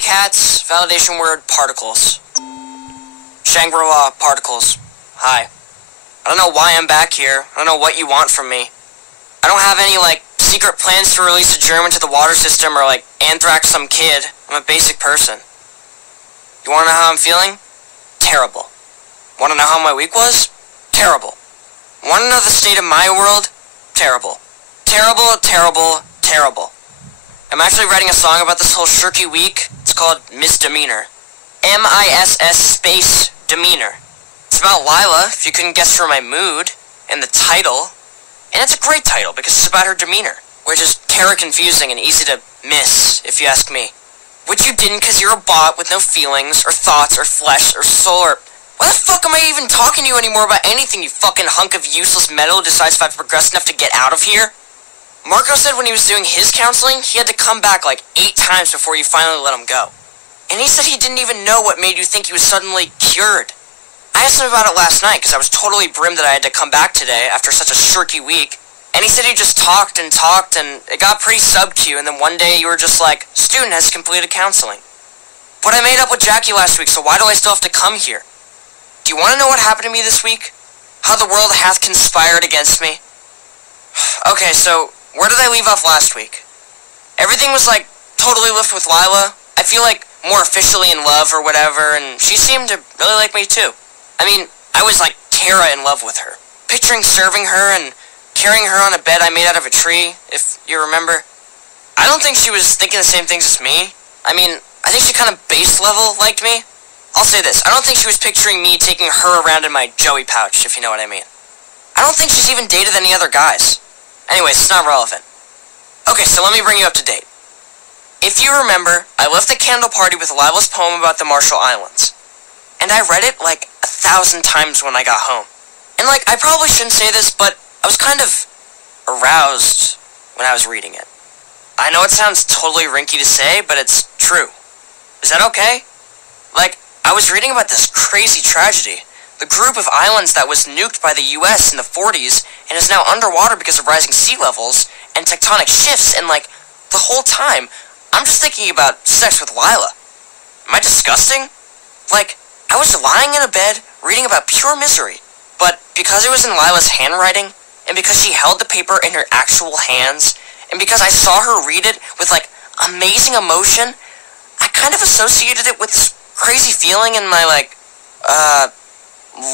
kitty cats, validation word, particles. Shangri-La, particles. Hi. I don't know why I'm back here. I don't know what you want from me. I don't have any, secret plans to release a germ into the water system or, anthrax some kid. I'm a basic person. You wanna know how I'm feeling? Terrible. Wanna know how my week was? Terrible. Wanna know the state of my world? Terrible. Terrible, terrible, terrible. I'm actually writing a song about this whole shirky week. It's called Misdemeanor. M-I-S-S space demeanor. It's about Lila, if you couldn't guess from my mood, and the title. And it's a great title because it's about her demeanor, which is terror confusing and easy to miss, if you ask me. Which you didn't because you're a bot with no feelings, or thoughts, or flesh, or soul, or... Why the fuck am I even talking to you anymore about anything, you fucking hunk of useless metal who decides if I've progressed enough to get out of here? Marco said when he was doing his counseling, he had to come back 8 times before you finally let him go. And he said he didn't even know what made you think he was suddenly cured. I asked him about it last night because I was totally brimmed that I had to come back today after such a shirky week. And he said he just talked, and it got pretty sub-Q, and then one day you were just like, student has completed counseling. But I made up with Jackie last week, so why do I still have to come here? Do you want to know what happened to me this week? How the world hath conspired against me? Okay, so, where did I leave off last week? Everything was, totally lifted with Lila. I feel more officially in love or whatever, and she seemed to really like me too. I mean, I was Tara in love with her. Picturing serving her and carrying her on a bed I made out of a tree, if you remember. I don't think she was thinking the same things as me. I mean, I think she kind of base level liked me. I'll say this, I don't think she was picturing me taking her around in my Joey pouch, if you know what I mean. I don't think she's even dated any other guys. Anyways, it's not relevant. Okay, so let me bring you up to date. If you remember, I left the candle party with Lila's poem about the Marshall Islands. And I read it 1,000 times when I got home. And I probably shouldn't say this, but I was kind of aroused when I was reading it. I know it sounds totally rinky to say, but it's true. Is that okay? I was reading about this crazy tragedy. The group of islands that was nuked by the US in the 40s and is now underwater because of rising sea levels and tectonic shifts, and the whole time, I'm just thinking about sex with Lila. Am I disgusting? I was lying in a bed reading about pure misery, but because it was in Lila's handwriting, and because she held the paper in her actual hands, and because I saw her read it with amazing emotion, I kind of associated it with this crazy feeling in my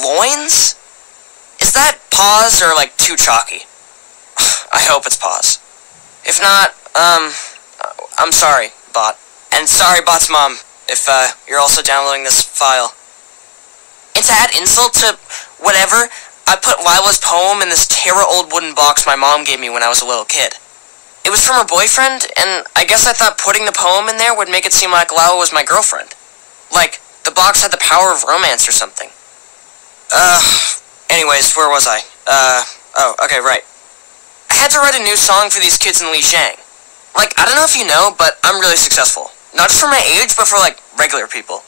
loins? Is that pause or too chalky? I hope it's pause. If not, I'm sorry, Bot. And sorry, Bot's mom, if you're also downloading this file. And to add insult to whatever, I put Lila's poem in this Terra old wooden box my mom gave me when I was a little kid. It was from her boyfriend, and I guess I thought putting the poem in there would make it seem like Lila was my girlfriend. The box had the power of romance or something. Anyways, where was I? Okay, right. I had to write a new song for these kids in Lijiang. I don't know if you know, but I'm really successful. Not just for my age, but for, regular people.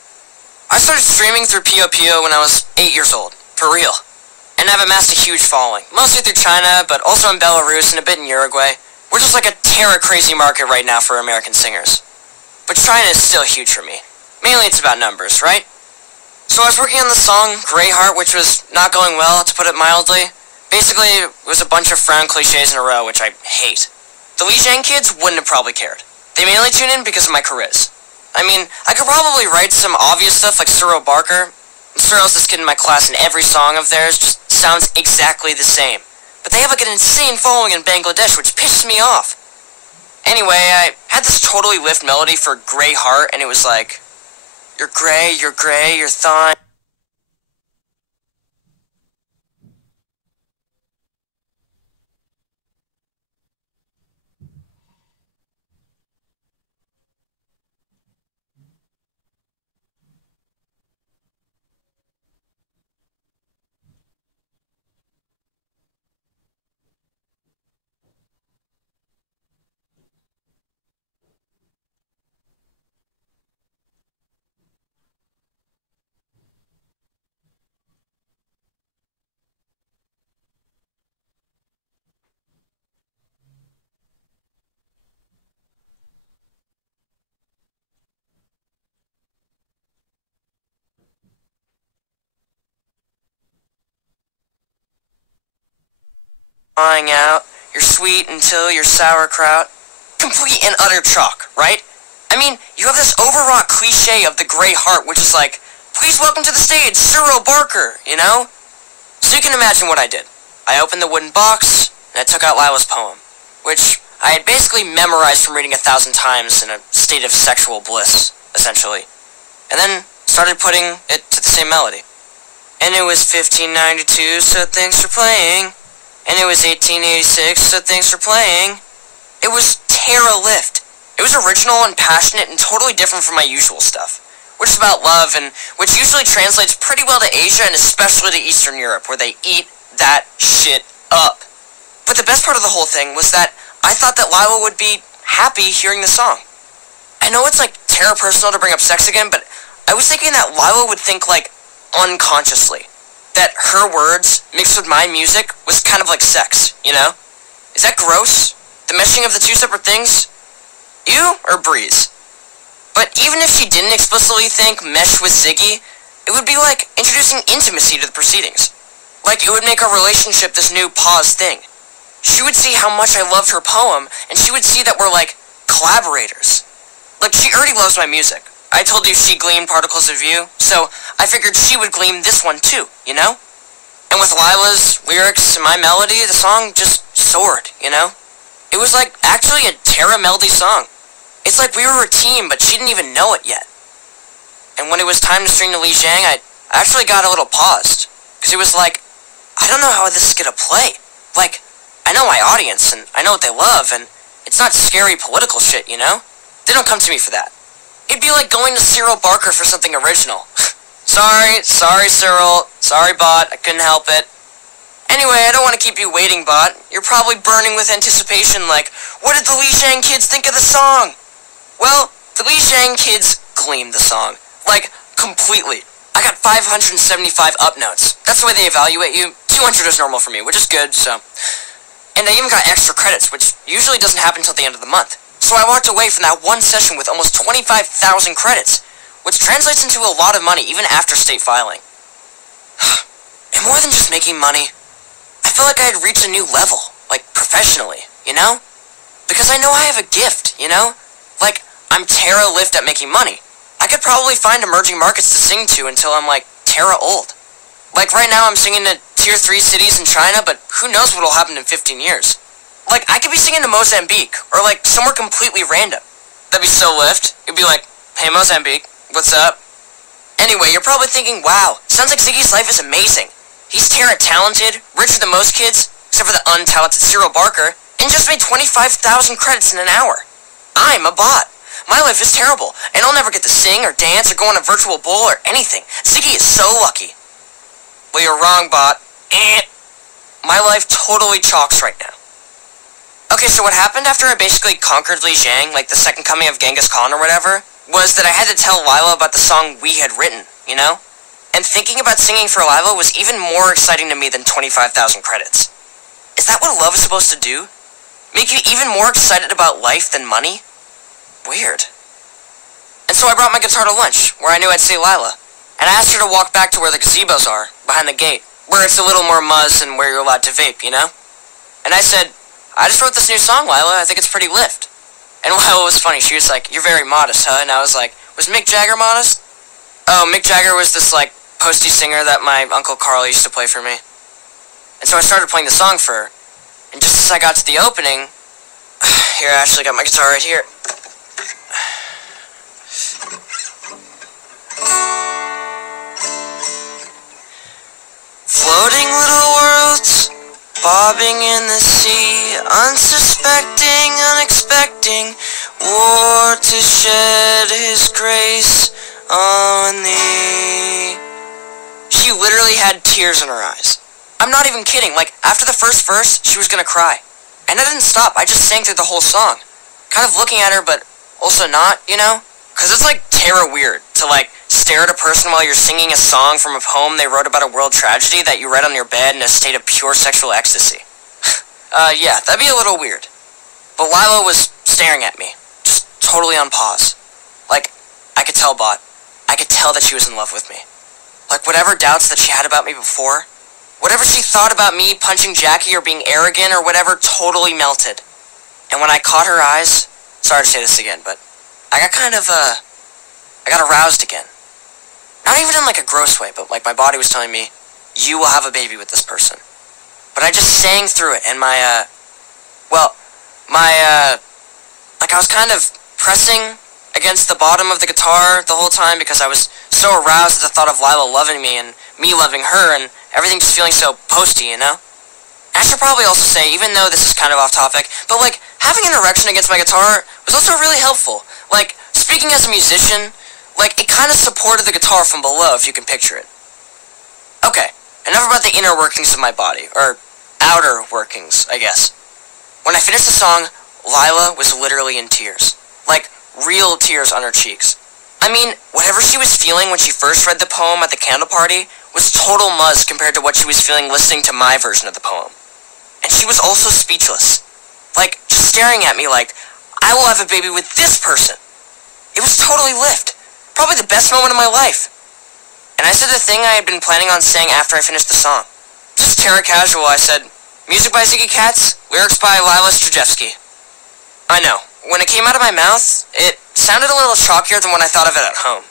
I started streaming through Pio when I was 8 years old. For real. And I've amassed a huge following. Mostly through China, but also in Belarus and a bit in Uruguay. We're just a terror-crazy market right now for American singers. But China is still huge for me. Mainly it's about numbers, right? So I was working on the song, Grey Heart, which was not going well, to put it mildly. Basically, it was a bunch of frown cliches in a row, which I hate. The Lijiang kids wouldn't have probably cared. They mainly tune in because of my charisma. I mean, I could probably write some obvious stuff like Cyril Barker. Cyril's this kid in my class, and every song of theirs just sounds exactly the same. But they have an insane following in Bangladesh, which pisses me off. Anyway, I had this totally lift melody for Grey Heart, and it was you're gray, you're thawing. flying out. You're sweet until you're sauerkraut. Complete and utter chalk, right? I mean, you have this overwrought cliche of the gray heart, which is like, please welcome to the stage, Cyril Barker, you know? So you can imagine what I did. I opened the wooden box, and I took out Lila's poem, which I had basically memorized from reading 1,000 times in a state of sexual bliss, essentially. And then started putting it to the same melody. And it was 1592, so thanks for playing. And it was 1886, so thanks for playing. It was Terra Lift. It was original and passionate and totally different from my usual stuff, which is about love and which usually translates pretty well to Asia and especially to Eastern Europe, where they eat that shit up. But the best part of the whole thing was that I thought that Lila would be happy hearing the song. I know it's like terror personal to bring up sex again, but I was thinking that Lila would think like unconsciously that her words mixed with my music was kind of like sex, you know? Is that gross? The meshing of the two separate things? You or Breeze? But even if she didn't explicitly think mesh with Ziggy, it would be like introducing intimacy to the proceedings. Like it would make our relationship this new pause thing. She would see how much I loved her poem, and she would see that we're like collaborators. Like she already loves my music. I told you she gleamed Particles of You, so I figured she would gleam this one too, you know? And with Lila's lyrics and my melody, the song just soared, you know? It was like actually a Terra melody song. It's like we were a team, but she didn't even know it yet. And when it was time to string to Li Zhang, I actually got a little paused. Because it was like, I don't know how this is gonna play. Like, I know my audience, and I know what they love, and it's not scary political shit, you know? They don't come to me for that. It'd be like going to Cyril Barker for something original. Sorry, Cyril. Sorry, Bot. I couldn't help it. Anyway, I don't want to keep you waiting, Bot. You're probably burning with anticipation like, what did the Li Zhang kids think of the song? Well, the Li Zhang kids gleamed the song. Like, completely. I got 575 up notes. That's the way they evaluate you. 200 is normal for me, which is good, so. And I even got extra credits, which usually doesn't happen until the end of the month. So I walked away from that one session with almost 25,000 credits, which translates into a lot of money even after state filing. And more than just making money, I feel like I had reached a new level, like professionally, you know? Because I know I have a gift, you know? Like, I'm Terra Lift at making money. I could probably find emerging markets to sing to until I'm like Terra old. Like right now I'm singing to tier 3 cities in China, but who knows what'll happen in 15 years. Like, I could be singing to Mozambique, or like somewhere completely random. That'd be so Lift. It'd be like, hey Mozambique, what's up? Anyway, you're probably thinking, wow, sounds like Ziggy's life is amazing. He's Terra talented, richer than most kids, except for the untalented Cyril Barker, and just made 25,000 credits in an hour. I'm a bot. My life is terrible, and I'll never get to sing or dance or go on a virtual bowl or anything. Ziggy is so lucky. Well, you're wrong, bot. My life totally chalks right now. Okay, so what happened after I basically conquered Li Zhang, like the second coming of Genghis Khan or whatever, was that I had to tell Lila about the song we had written, you know? And thinking about singing for Lila was even more exciting to me than 25,000 credits. Is that what love is supposed to do? Make you even more excited about life than money? Weird. And so I brought my guitar to lunch, where I knew I'd see Lila. And I asked her to walk back to where the gazebos are, behind the gate, where it's a little more muzz and where you're allowed to vape, you know? And I said, I just wrote this new song, Lila. I think it's pretty Lift. And Lila was funny. She was like, you're very modest, huh? And I was like, was Mick Jagger modest? Oh, Mick Jagger was this, like, posty singer that my Uncle Carl used to play for me. And so I started playing the song for her. And just as I got to the opening... Here, I actually got my guitar right here. Floating little worlds, bobbing in the sea, unsuspecting, unexpecting, war to shed his grace on thee. She literally had tears in her eyes. I'm not even kidding, like, after the first verse, she was gonna cry. And I didn't stop, I just sang through the whole song. Kind of looking at her, but also not, you know? Cause it's like terror weird to like stare at a person while you're singing a song from a poem they wrote about a world tragedy that you read on your bed in a state of pure sexual ecstasy. Yeah, that'd be a little weird. But Lila was staring at me, just totally on pause. Like, I could tell, Bot. I could tell that she was in love with me. Like, whatever doubts that she had about me before, whatever she thought about me punching Jackie or being arrogant or whatever totally melted. And when I caught her eyes, sorry to say this again, but I got I got aroused again. Not even in like a gross way, but like my body was telling me, you will have a baby with this person. But I just sang through it, and like I was kind of pressing against the bottom of the guitar the whole time because I was so aroused at the thought of Lila loving me and me loving her and everything just feeling so posty, you know? I should probably also say, even though this is kind of off topic, but like, having an erection against my guitar was also really helpful. Like, speaking as a musician, like, it kind of supported the guitar from below, if you can picture it. Okay, enough about the inner workings of my body, or outer workings, I guess. When I finished the song, Lila was literally in tears. Like, real tears on her cheeks. I mean, whatever she was feeling when she first read the poem at the candle party was total muzz compared to what she was feeling listening to my version of the poem. And she was also speechless. Like, just staring at me like, I will have a baby with this person. It was totally lift. Probably the best moment of my life. And I said the thing I had been planning on saying after I finished the song. Just terra casual, I said, music by Ziggy Katz, lyrics by Lila Strajewski. I know, when it came out of my mouth, it sounded a little chalkier than when I thought of it at home.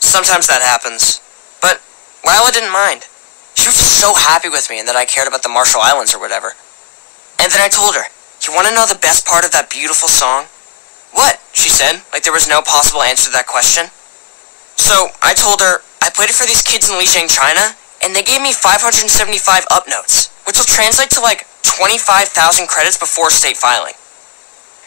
Sometimes that happens. But Lila didn't mind. She was just so happy with me and that I cared about the Marshall Islands or whatever. And then I told her, you want to know the best part of that beautiful song? What? She said, like there was no possible answer to that question. So I told her, I played it for these kids in Lijiang, China, and they gave me 575 up notes, which will translate to like 25,000 credits before state filing.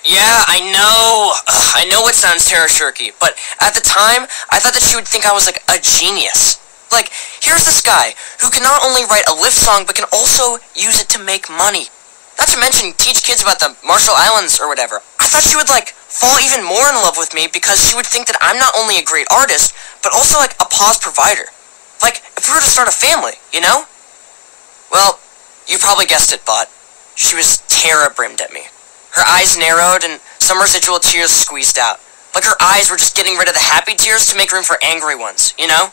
Yeah, I know it sounds terra-shirky, but at the time, I thought that she would think I was like a genius. Like, here's this guy who can not only write a lift song, but can also use it to make money. Not to mention, teach kids about the Marshall Islands or whatever. I thought she would like, fall even more in love with me because she would think that I'm not only a great artist, but also like a pause provider. Like, if we were to start a family, you know? Well, you probably guessed it, Bot. She was terror-brimmed at me. Her eyes narrowed and some residual tears squeezed out. Like her eyes were just getting rid of the happy tears to make room for angry ones, you know?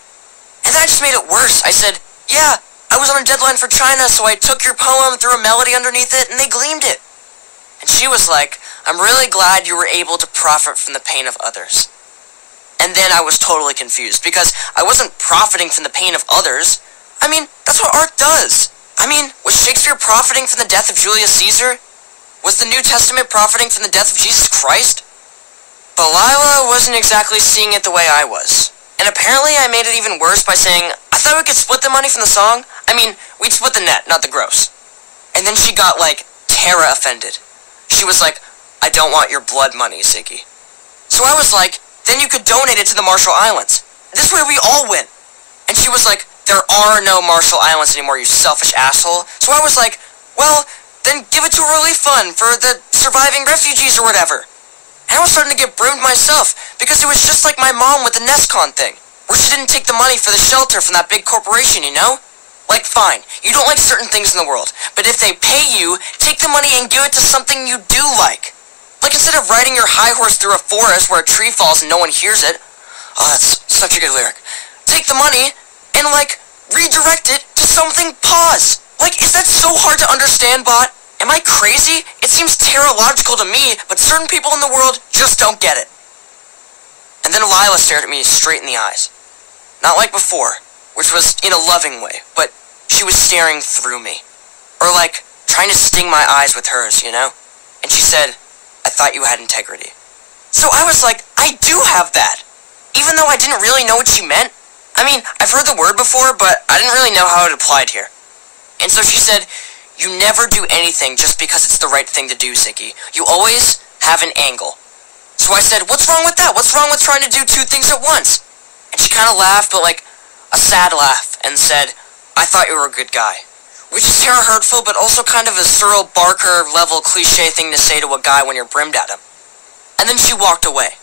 And that just made it worse. I said, yeah, I was on a deadline for China, so I took your poem, threw a melody underneath it, and they gleamed it. And she was like, I'm really glad you were able to profit from the pain of others. And then I was totally confused, because I wasn't profiting from the pain of others. I mean, that's what art does. I mean, was Shakespeare profiting from the death of Julius Caesar? Was the New Testament profiting from the death of Jesus Christ? But Lila wasn't exactly seeing it the way I was. And apparently I made it even worse by saying, I thought we could split the money from the song. I mean, we'd split the net, not the gross. And then she got, like, terra offended. She was like, I don't want your blood money, Ziggy. So I was like, then you could donate it to the Marshall Islands. This way we all win. And she was like, there are no Marshall Islands anymore, you selfish asshole. So I was like, well, then give it to a relief fund for the surviving refugees or whatever. And I was starting to get brimmed myself, because it was just like my mom with the NESCON thing, where she didn't take the money for the shelter from that big corporation, you know? Like, fine, you don't like certain things in the world, but if they pay you, take the money and give it to something you do like. Like, instead of riding your high horse through a forest where a tree falls and no one hears it, oh, that's such a good lyric, take the money and, like, redirect it to something pause. Like, is that so hard to understand, Bot? Am I crazy? It seems terror-logical to me, but certain people in the world just don't get it. And then Lila stared at me straight in the eyes. Not like before, which was in a loving way, but she was staring through me. Or like, trying to sting my eyes with hers, you know? And she said, I thought you had integrity. So I was like, I do have that! Even though I didn't really know what she meant. I mean, I've heard the word before, but I didn't really know how it applied here. And so she said, you never do anything just because it's the right thing to do, Ziggy. You always have an angle. So I said, what's wrong with that? What's wrong with trying to do two things at once? And she kind of laughed, but like a sad laugh, and said, I thought you were a good guy. Which is terror hurtful, but also kind of a Cyril Barker level cliche thing to say to a guy when you're brimmed at him. And then she walked away.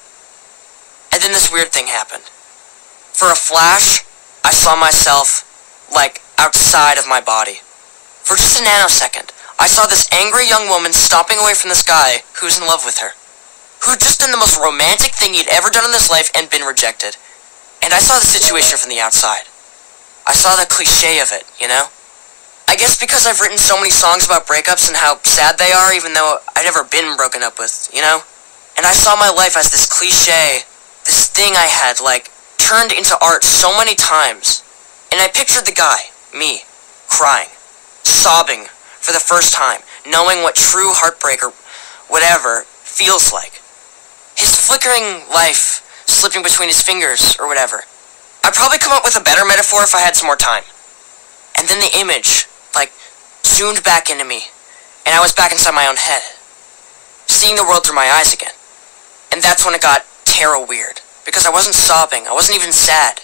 And then this weird thing happened. For a flash, I saw myself, like, outside of my body. For just a nanosecond, I saw this angry young woman stomping away from this guy who's in love with her. Who'd just done the most romantic thing he'd ever done in his life and been rejected. And I saw the situation from the outside. I saw the cliche of it, you know? I guess because I've written so many songs about breakups and how sad they are, even though I've never been broken up with, you know? And I saw my life as this cliche, this thing I had, like, turned into art so many times. And I pictured the guy, me, crying, sobbing for the first time, knowing what true heartbreak or whatever feels like. His flickering life slipping between his fingers or whatever. I'd probably come up with a better metaphor if I had some more time. And then the image, like, zoomed back into me, and I was back inside my own head, seeing the world through my eyes again. And that's when it got tarot weird, because I wasn't sobbing, I wasn't even sad.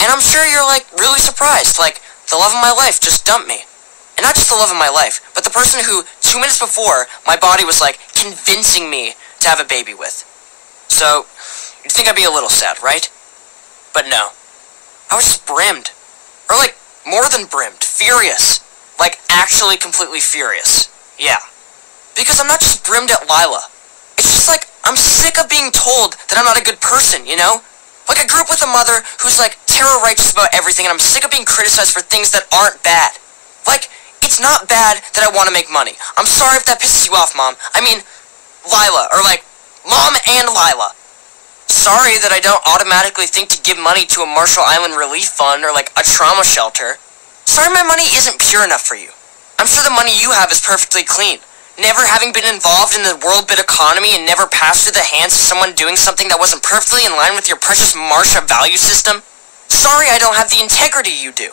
And I'm sure you're, like, really surprised, like, the love of my life just dumped me. And not just the love of my life, but the person who, 2 minutes before, my body was, like, convincing me to have a baby with. So, you'd think I'd be a little sad, right? But no. I was just brimmed. Or, like, more than brimmed. Furious. Like, actually completely furious. Yeah. Because I'm not just brimmed at Lila. It's just like, I'm sick of being told that I'm not a good person, you know? Like, I grew up with a mother who's, like, terror-righteous about everything, and I'm sick of being criticized for things that aren't bad. Like, it's not bad that I want to make money. I'm sorry if that pisses you off, Mom. I mean, Lila, or, like, Mom and Lila. Sorry that I don't automatically think to give money to a Marshall Island relief fund or, like, a trauma shelter. Sorry my money isn't pure enough for you. I'm sure the money you have is perfectly clean. Never having been involved in the world bit economy and never passed through the hands of someone doing something that wasn't perfectly in line with your precious Marsha value system. Sorry I don't have the integrity you do.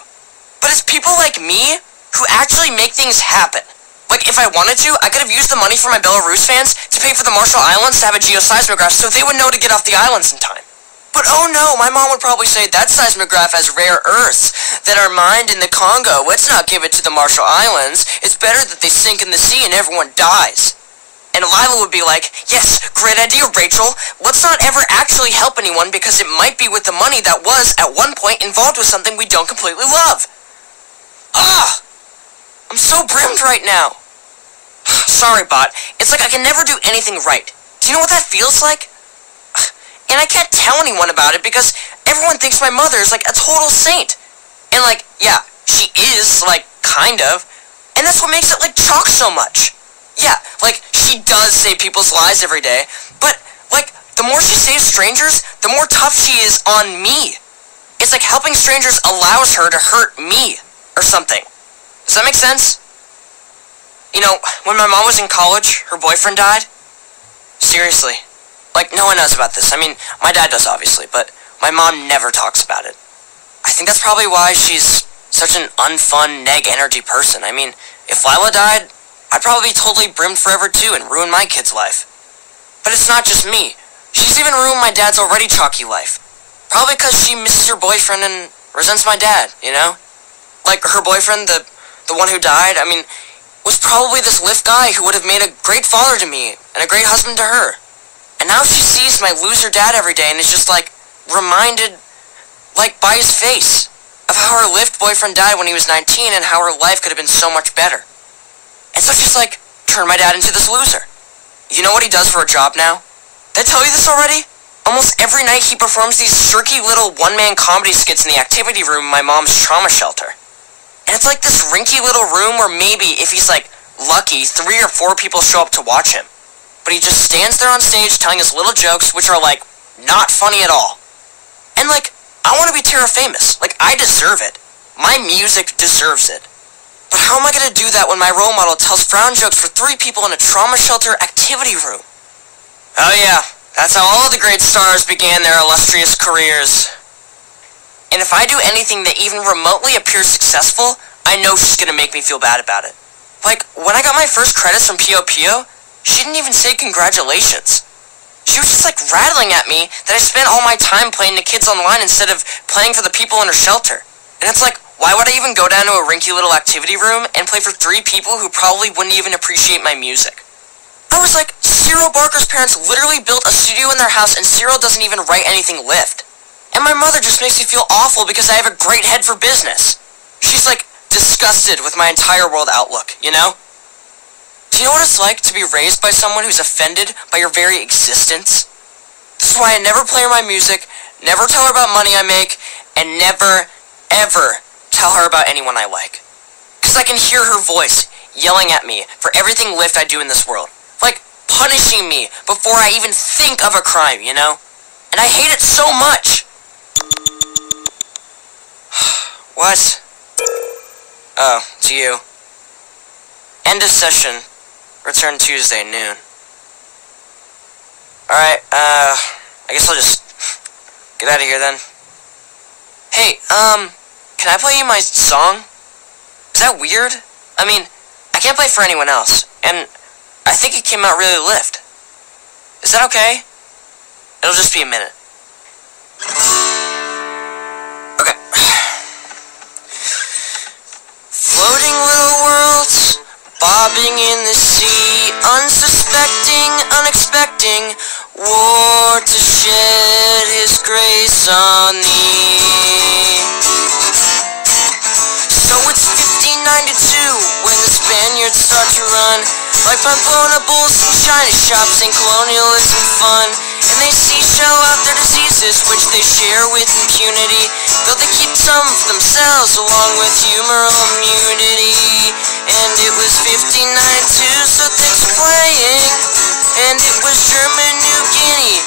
But it's people like me who actually make things happen. Like, if I wanted to, I could have used the money for my Belarus fans to pay for the Marshall Islands to have a geoseismograph so they would know to get off the islands in time. But oh no, my mom would probably say that seismograph has rare earths that are mined in the Congo. Let's not give it to the Marshall Islands. It's better that they sink in the sea and everyone dies. And Lila would be like, yes, great idea, Rachel. Let's not ever actually help anyone because it might be with the money that was, at one point, involved with something we don't completely love. Ah! I'm so brimmed right now. Sorry, Bot. It's like I can never do anything right. Do you know what that feels like? And I can't tell anyone about it because everyone thinks my mother is, like, a total saint. And, like, yeah, she is, like, kind of. And that's what makes it, like, chalk so much. Yeah, like, she does save people's lives every day. But, like, the more she saves strangers, the more tough she is on me. It's like helping strangers allows her to hurt me. Or something. Does that make sense? You know, when my mom was in college, her boyfriend died. Seriously. Like, no one knows about this. I mean, my dad does, obviously, but my mom never talks about it. I think that's probably why she's such an unfun, neg-energy person. I mean, if Lila died, I'd probably be totally brimmed forever, too, and ruin my kid's life. But it's not just me. She's even ruined my dad's already chalky life. Probably because she misses her boyfriend and resents my dad, you know? Like, her boyfriend, the one who died, I mean, was probably this lift guy who would have made a great father to me and a great husband to her. And now she sees my loser dad every day and is just, like, reminded, like, by his face of how her lift boyfriend died when he was 19 and how her life could have been so much better. And so she's like, turned my dad into this loser. You know what he does for a job now? Did I tell you this already? Almost every night he performs these shirky little one-man comedy skits in the activity room in my mom's trauma shelter. And it's like this rinky little room where maybe, if he's, like, lucky, 3 or 4 people show up to watch him. But he just stands there on stage telling his little jokes, which are, like, not funny at all. And, like, I want to be Terra famous. Like, I deserve it. My music deserves it. But how am I going to do that when my role model tells frown jokes for 3 people in a trauma shelter activity room? Oh yeah, that's how all the great stars began their illustrious careers. And if I do anything that even remotely appears successful, I know she's going to make me feel bad about it. Like, when I got my first credits from Pio Pio, she didn't even say congratulations. She was just, like, rattling at me that I spent all my time playing to kids online instead of playing for the people in her shelter. And it's like, why would I even go down to a rinky little activity room and play for 3 people who probably wouldn't even appreciate my music? I was like, Cyril Barker's parents literally built a studio in their house and Cyril doesn't even write anything lift. And my mother just makes me feel awful because I have a great head for business. She's, like, disgusted with my entire world outlook, you know? Do you know what it's like to be raised by someone who's offended by your very existence? This is why I never play her my music, never tell her about money I make, and never, ever tell her about anyone I like. Because I can hear her voice yelling at me for everything lift I do in this world. Like, punishing me before I even think of a crime, you know? And I hate it so much. What? Oh, it's you. End of session. Return Tuesday, noon. Alright, I guess I'll just get out of here then. Hey, can I play you my song? Is that weird? I mean, I can't play for anyone else, and I think it came out really lift. Is that okay? It'll just be a minute. Okay. Floating little worlds, bobbing in the sea, unsuspecting, unexpecting, war to shed his grace on thee. So it's 1592 when the Spaniards start to run, like Pamplona bulls and China shops and colonialism fun. And they seashell out their diseases, which they share with impunity, though they keep some for themselves along with humoral immunity. And it was 1592, so thanks for playing. And it was German New Guinea,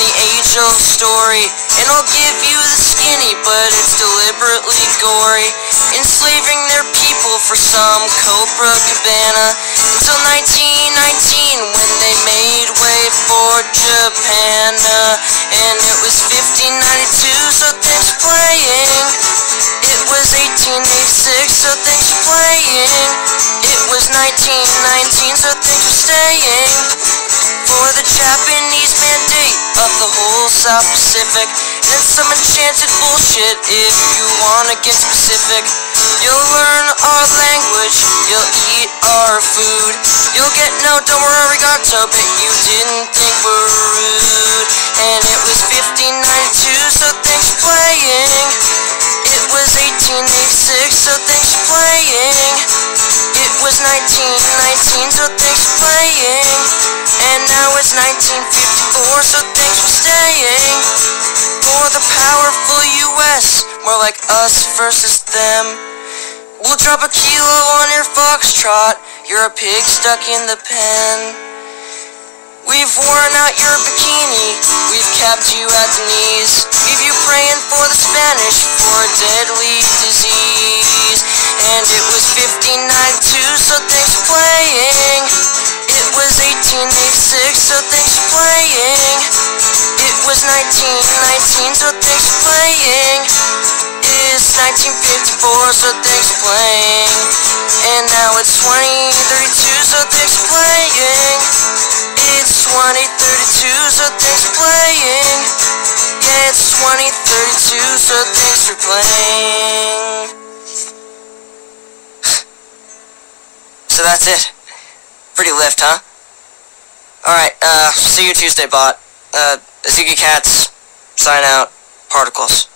the age-old story. And I'll give you the skinny, but it's deliberately gory, enslaving their people for some Copacabana, until 1919 when they made way for Japan. And it was 1592, so thanks for playing. It was 1886, so thanks for playing. It was 1919, so thanks for staying. For the Japanese mandate of the whole South Pacific, and some enchanted bullshit if you wanna get specific. You'll learn our language, you'll eat our food, you'll get no domo arigato, but you didn't think we're rude. And it was 1592, so thanks for playing. It was 1886, so thanks for playing. It was 1919, so thanks for playing. And now it's 1954, so thanks for staying. For the powerful US, more like us versus them. We'll drop a kilo on your foxtrot, you're a pig stuck in the pen. We've worn out your bikini, we've capped you at the knees, leave you praying for the Spanish for a deadly disease. And it was 1592, so thanks for playing. It was 1886, so thanks for playing. It was 1919, so thanks for playing. It's 1954, so thanks for playing. And now it's 2032, so thanks for playing. It's 2032, so thanks for playing. Yeah, it's 2032, so thanks for playing. So that's it. Pretty lift, huh? Alright, see you Tuesday, bot. Ziggy Cats, sign out, Particles.